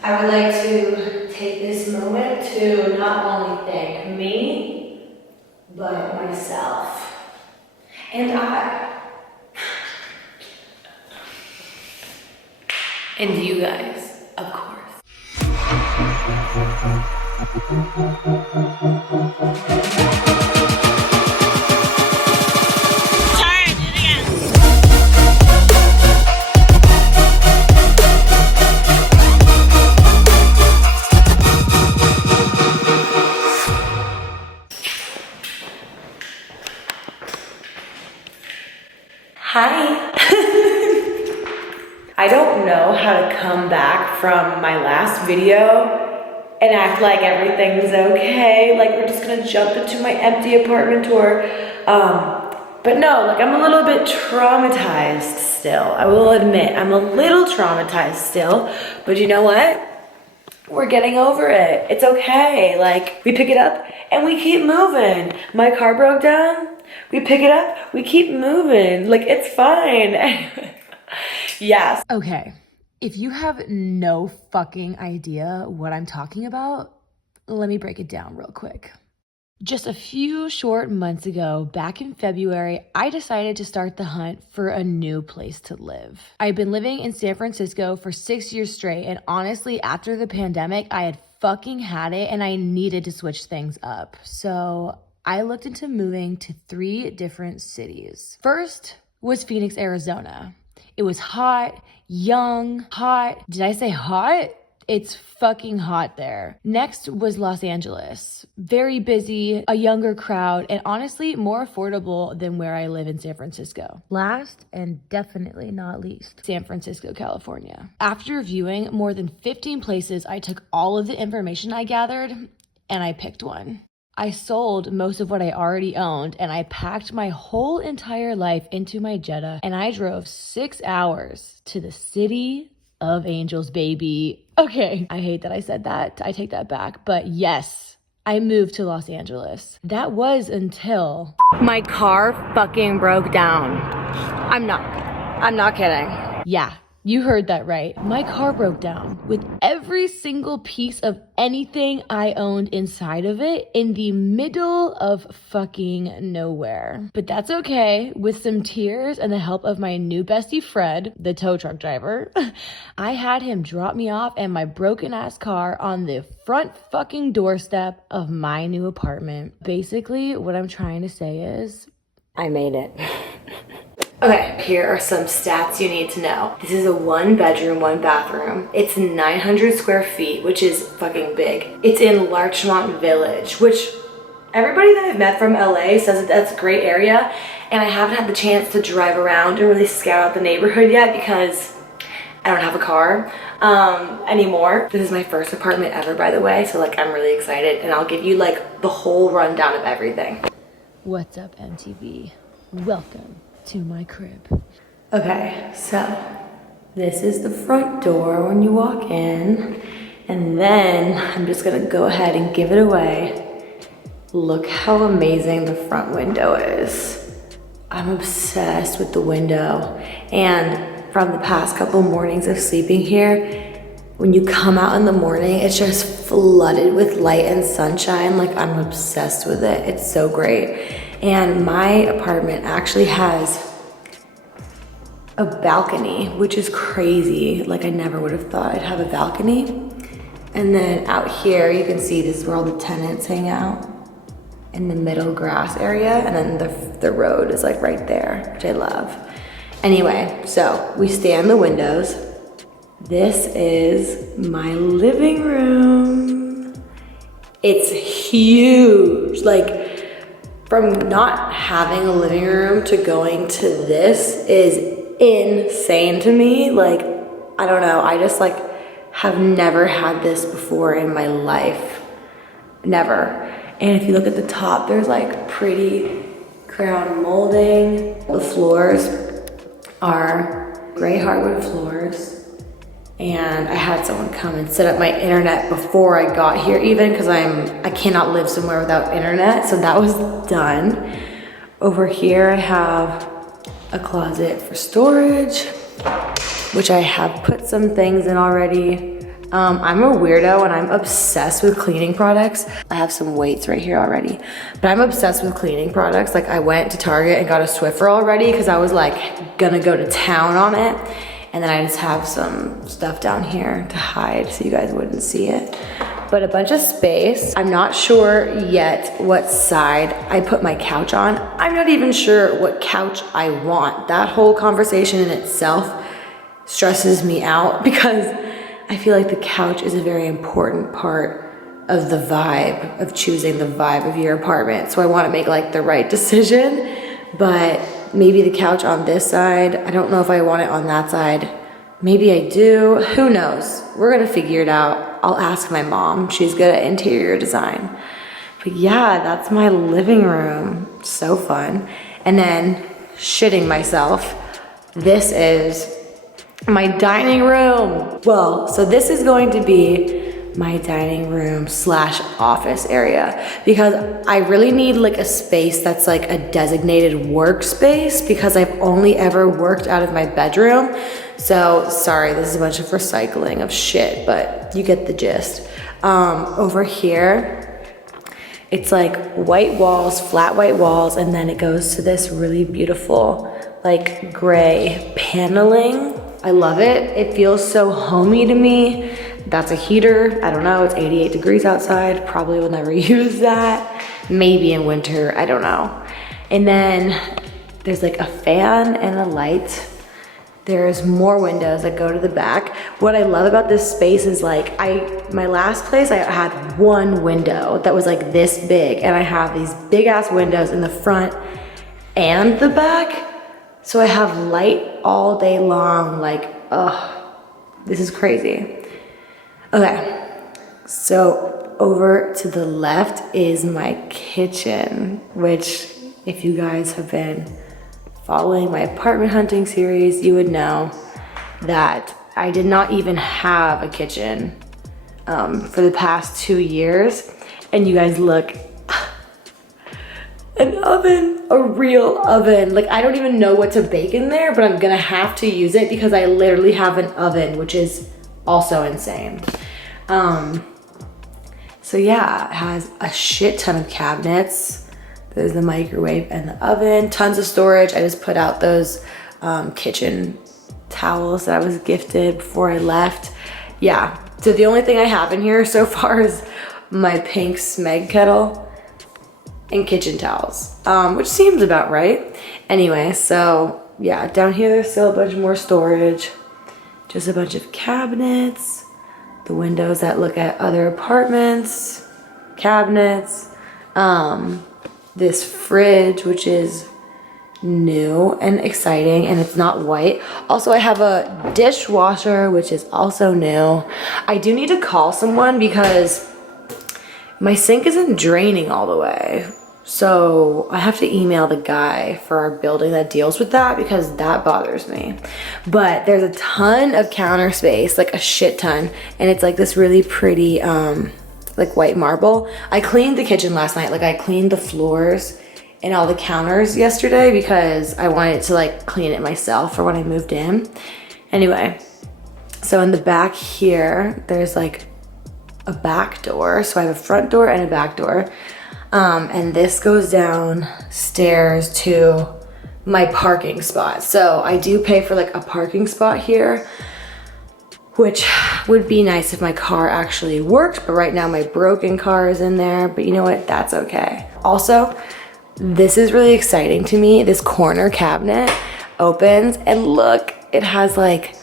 I would like to take this moment to not only thank me, but myself. And you guys, of course. Hi. I don't know how to come back from my last video and act like everything's okay. Like we're just gonna jump into my empty apartment tour. But no, like I'm a little bit traumatized still. I will admit, I'm a little traumatized still, but you know what? We're getting over it. It's okay. Like we pick it up and we keep moving. My car broke down. We pick it up, we keep moving. Like it's fine. Yes. Okay, if you have no fucking idea what I'm talking about, let me break it down real quick. Just a few short months ago, back in February, I decided to start the hunt for a new place to live. I've been living in San Francisco for 6 years straight, and honestly, after the pandemic, I had fucking had it and I needed to switch things up. So I looked into moving to 3 different cities. First was Phoenix, Arizona. It was hot, young, hot. Did I say hot? It's fucking hot there. Next was Los Angeles. Very busy, a younger crowd, and honestly, more affordable than where I live in San Francisco. Last, and definitely not least, San Francisco, California. After viewing more than 15 places, I took all of the information I gathered, and I picked one. I sold most of what I already owned and I packed my whole entire life into my Jetta and I drove 6 hours to the city of angels, baby. Okay, I hate that I said that. I take that back. But yes, I moved to Los Angeles. That was until my car fucking broke down. I'm not kidding. Yeah. You heard that right. My car broke down with every single piece of anything I owned inside of it in the middle of fucking nowhere. But that's okay. With some tears and the help of my new bestie Fred, the tow truck driver, I had him drop me off and my broken ass car on the front fucking doorstep of my new apartment. Basically, what I'm trying to say is, I made it. Okay, here are some stats you need to know. This is a 1-bedroom, 1-bathroom. It's 900 square feet, which is fucking big. It's in Larchmont Village, which everybody that I've met from LA says that that's a great area. And I haven't had the chance to drive around and really scout out the neighborhood yet because I don't have a car anymore. This is my first apartment ever, by the way. So like, I'm really excited and I'll give you like the whole rundown of everything. What's up, MTV? Welcome to my crib. Okay, so this is the front door when you walk in, and then I'm just gonna go ahead and give it away. Look how amazing the front window is. I'm obsessed with the window, and from the past couple mornings of sleeping here, when you come out in the morning, it's just flooded with light and sunshine. Like I'm obsessed with it. It's so great. And my apartment actually has a balcony, which is crazy. Like I never would have thought I'd have a balcony. And then out here, you can see this is where all the tenants hang out in the middle grass area. And then the road is like right there, which I love. Anyway, so we stay on the windows. This is my living room. It's huge. Like, from not having a living room to going to this is insane to me. Like, I don't know, I just like have never had this before in my life. Never. And if you look at the top, there's like pretty crown molding. The floors are gray hardwood floors. And I had someone come and set up my internet before I got here even, because I cannot live somewhere without internet, so that was done. Over here I have a closet for storage, which I have put some things in already. I'm a weirdo and I'm obsessed with cleaning products. I have some weights right here already, but I'm obsessed with cleaning products. Like I went to Target and got a Swiffer already because I was like gonna go to town on it. And then I just have some stuff down here to hide so you guys wouldn't see it. But a bunch of space. I'm not sure yet what side I put my couch on. I'm not even sure what couch I want. That whole conversation in itself stresses me out because I feel like the couch is a very important part of the vibe, of choosing the vibe of your apartment. So I want to make like the right decision, but maybe the couch on this side. I don't know if I want it on that side. Maybe I do, who knows? We're gonna figure it out. I'll ask my mom, she's good at interior design. But yeah, that's my living room, so fun. And then, shitting myself, this is my dining room. Well, so this is going to be my dining room slash office area because I really need like a space that's like a designated workspace because I've only ever worked out of my bedroom. So sorry, this is a bunch of recycling of shit, but you get the gist. Over here, it's like white walls, flat white walls, and then it goes to this really beautiful like gray paneling. I love it. It feels so homey to me. That's a heater. I don't know, it's 88 degrees outside. Probably will never use that. Maybe in winter, I don't know. And then there's like a fan and a light. There's more windows that go to the back. What I love about this space is like, my last place, I had one window that was like this big, and I have these big ass windows in the front and the back. So I have light all day long, like, ugh, this is crazy. Okay, so over to the left is my kitchen, which if you guys have been following my apartment hunting series, you would know that I did not even have a kitchen for the past 2 years. And you guys look, an oven, a real oven. Like I don't even know what to bake in there, but I'm gonna have to use it because I literally have an oven, which is also insane. So yeah, it has a shit ton of cabinets. There's the microwave and the oven, tons of storage. I just put out those kitchen towels that I was gifted before I left. Yeah, so the only thing I have in here so far is my pink Smeg kettle and kitchen towels, which seems about right. Anyway, so yeah, down here there's still a bunch more storage, just a bunch of cabinets, the windows that look at other apartments, cabinets, this fridge, which is new and exciting, and it's not white. Also, I have a dishwasher, which is also new. I do need to call someone because my sink isn't draining all the way. So I have to email the guy for our building that deals with that because that bothers me. But there's a ton of counter space, like a shit ton. And it's like this really pretty, like white marble. I cleaned the kitchen last night. Like I cleaned the floors and all the counters yesterday because I wanted to like clean it myself for when I moved in. Anyway, so in the back here, there's like a back door. So I have a front door and a back door. And this goes downstairs to my parking spot. So I do pay for like a parking spot here, which would be nice if my car actually worked, but right now my broken car is in there, but you know what, that's okay. Also, this is really exciting to me. This corner cabinet opens and look, it has like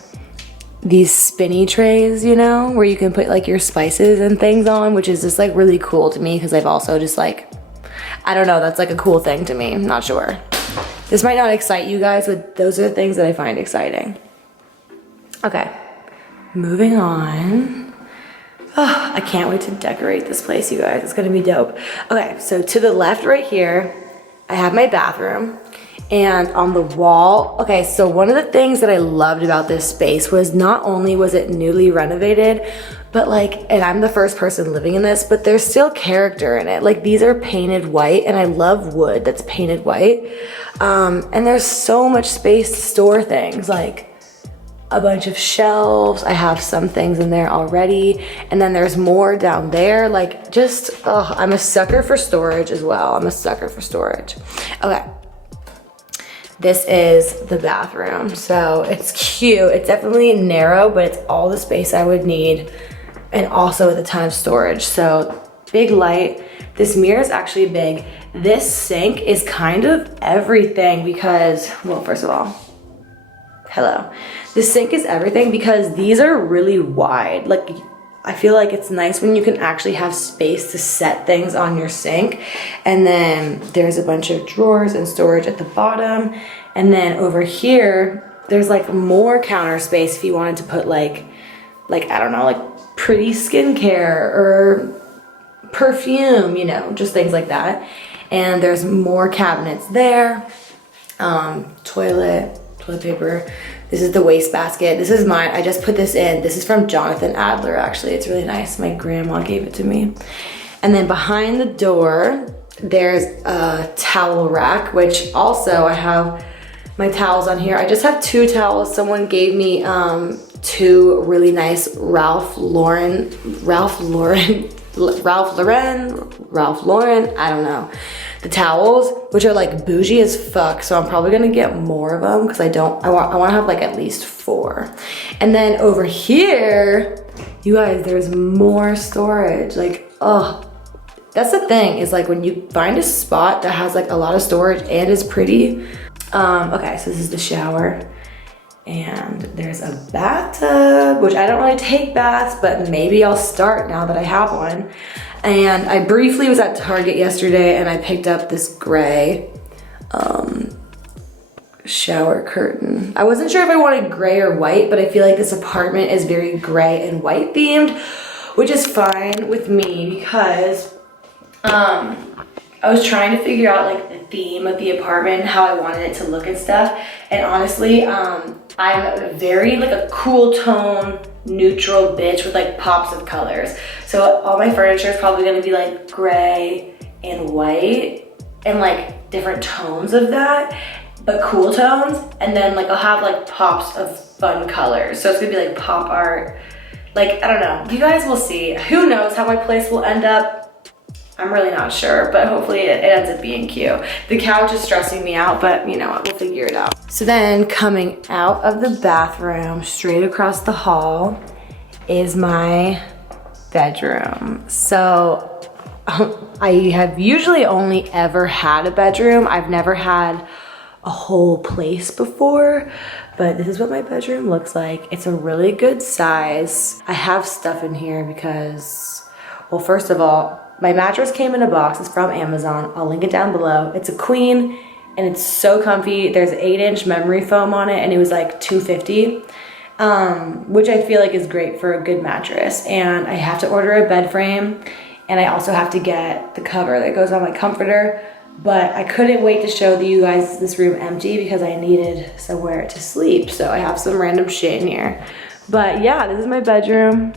these spinny trays, you know, where you can put like your spices and things on, which is just like really cool to me because I've also just like, I don't know, that's like a cool thing to me. I'm not sure. This might not excite you guys, but those are the things that I find exciting. Okay, moving on. Oh, I can't wait to decorate this place, you guys. It's gonna be dope. Okay, so to the left right here, I have my bathroom. And on the wall, okay, so one of the things that I loved about this space was not only was it newly renovated, but like, and I'm the first person living in this, but there's still character in it. Like these are painted white, and I love wood that's painted white. And there's so much space to store things. Like a bunch of shelves. I have some things in there already. And then there's more down there. Like just, oh, I'm a sucker for storage as well. I'm a sucker for storage. Okay. This is the bathroom. So it's cute. It's definitely narrow, but it's all the space I would need. And also with a ton of storage. So big light. This mirror is actually big. This sink is kind of everything because, well, first of all, hello. This sink is everything because these are really wide. Like, I feel like it's nice when you can actually have space to set things on your sink. And then there's a bunch of drawers and storage at the bottom. And then over here, there's like more counter space if you wanted to put like I don't know, like pretty skincare or perfume, you know, just things like that. And there's more cabinets there. Toilet paper. This is the wastebasket. This is mine. I just put this in. This is from Jonathan Adler, actually. It's really nice. My grandma gave it to me. And then behind the door, there's a towel rack, which also I have my towels on here. I just have 2 towels. Someone gave me 2 really nice Ralph Lauren, I don't know. The towels, which are like bougie as fuck. So I'm probably gonna get more of them because I wanna have like at least 4. And then over here, you guys, there's more storage. Like, oh, that's the thing is like when you find a spot that has like a lot of storage and is pretty. Okay, so this is the shower. And there's a bathtub, which I don't really take baths, but maybe I'll start now that I have one. And I briefly was at Target yesterday and I picked up this gray shower curtain. I wasn't sure if I wanted gray or white, but I feel like this apartment is very gray and white themed, which is fine with me because I was trying to figure out like the theme of the apartment, how I wanted it to look and stuff. And honestly, I'm very like a cool tone, neutral bitch with like pops of colors. So all my furniture is probably gonna be like gray and white and like different tones of that, but cool tones. And then like I'll have like pops of fun colors. So it's gonna be like pop art. Like, I don't know, you guys will see. Who knows how my place will end up? I'm really not sure, but hopefully it ends up being cute. The couch is stressing me out, but you know what, we'll figure it out. So then coming out of the bathroom, straight across the hall is my bedroom. So I have usually only ever had a bedroom. I've never had a whole place before, but this is what my bedroom looks like. It's a really good size. I have stuff in here because, well, first of all, my mattress came in a box. It's from Amazon. I'll link it down below. It's a queen and it's so comfy. There's 8-inch memory foam on it and it was like $250, which I feel like is great for a good mattress. And I have to order a bed frame and I also have to get the cover that goes on my comforter. But I couldn't wait to show you guys this room empty because I needed somewhere to sleep. So I have some random shit in here. But yeah, this is my bedroom.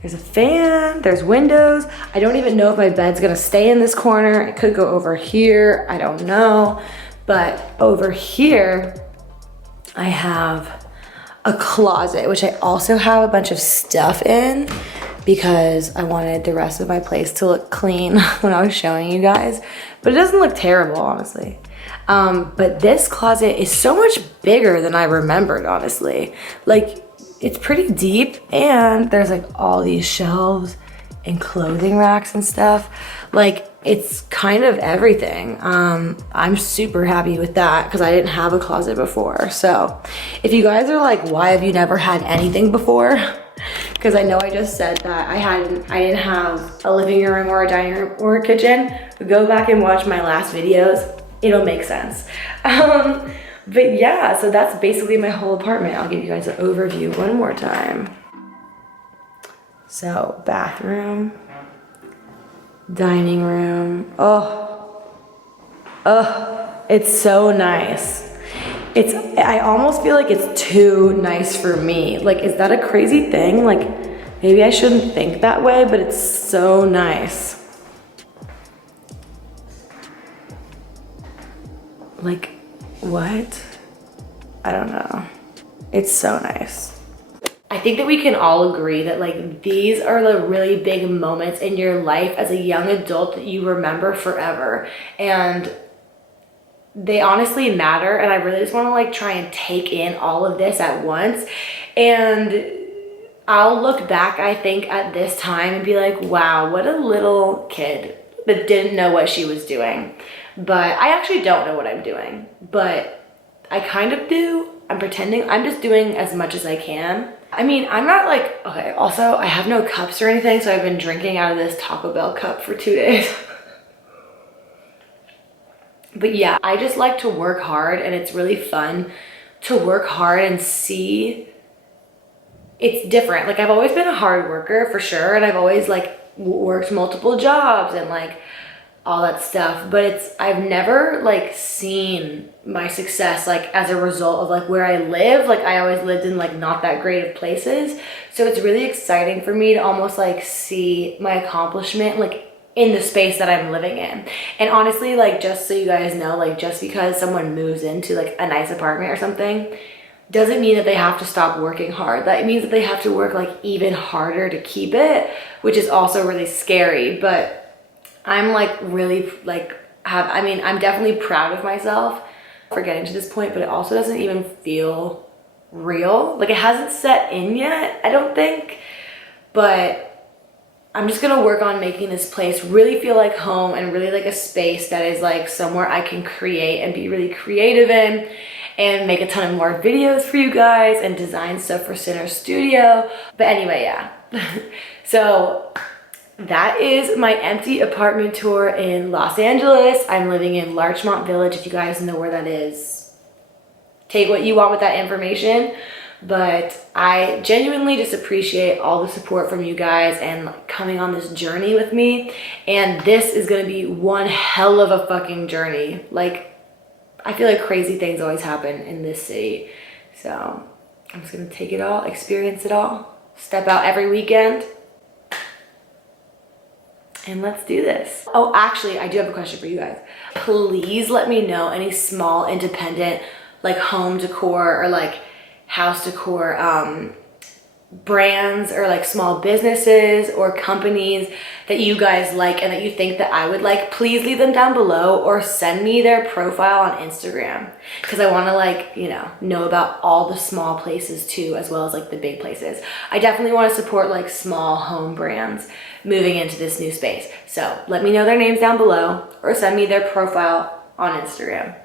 There's a fan, there's windows. I don't even know if my bed's gonna stay in this corner. It could go over here, I don't know. But over here, I have a closet, which I also have a bunch of stuff in because I wanted the rest of my place to look clean when I was showing you guys. But it doesn't look terrible, honestly. But this closet is so much bigger than I remembered, honestly. Like, it's pretty deep and there's like all these shelves and clothing racks and stuff. Like, it's kind of everything. I'm super happy with that because I didn't have a closet before. So if you guys are like, why have you never had anything before? Because I know I just said that I didn't have a living room or a dining room or a kitchen. Go back and watch my last videos. It'll make sense. But yeah, so that's basically my whole apartment. I'll give you guys an overview one more time. So bathroom, dining room. Oh, it's so nice. I almost feel like it's too nice for me. Like, is that a crazy thing? Like, maybe I shouldn't think that way, but it's so nice. Like, what? I don't know. It's so nice. I think that we can all agree that like these are the really big moments in your life as a young adult that you remember forever. And they honestly matter. And I really just want to like try and take in all of this at once. And I'll look back, I think, at this time and be like, wow, what a little kid that didn't know what she was doing. But I actually don't know what I'm doing, but I kind of do. I'm pretending. I'm just doing as much as I can. I mean, I'm not like, okay, also I have no cups or anything, so I've been drinking out of this Taco Bell cup for 2 days. But yeah, I just like to work hard, and it's really fun to work hard and see it's different. Like I've always been a hard worker for sure, and I've always like worked multiple jobs and like all that stuff, but I've never like seen my success like as a result of like where I live. Like I always lived in like not that great of places, so it's really exciting for me to almost like see my accomplishment like in the space that I'm living in. And honestly, like just so you guys know, like just because someone moves into like a nice apartment or something doesn't mean that they have to stop working hard. That means that they have to work like even harder to keep it, which is also really scary. But I'm like really like I'm definitely proud of myself for getting to this point, but it also doesn't even feel real. Like it hasn't set in yet, I don't think, but I'm just gonna work on making this place really feel like home and really like a space that is like somewhere I can create and be really creative in and make a ton of more videos for you guys and design stuff for Center Studio. But anyway, yeah. So that is my empty apartment tour in Los Angeles. I'm living in Larchmont Village, if you guys know where that is. Take what you want with that information. But I genuinely just appreciate all the support from you guys and like coming on this journey with me. And this is gonna be one hell of a fucking journey. Like, I feel like crazy things always happen in this city. So I'm just gonna take it all, experience it all, step out every weekend. And let's do this. Oh, actually, I do have a question for you guys. Please let me know any small independent like home decor or like house decor brands or like small businesses or companies that you guys like and that you think that I would like. Please leave them down below or send me their profile on Instagram, because I want to like, you know about all the small places too, as well as like the big places. I definitely want to support like small home brands moving into this new space. So let me know their names down below or send me their profile on Instagram.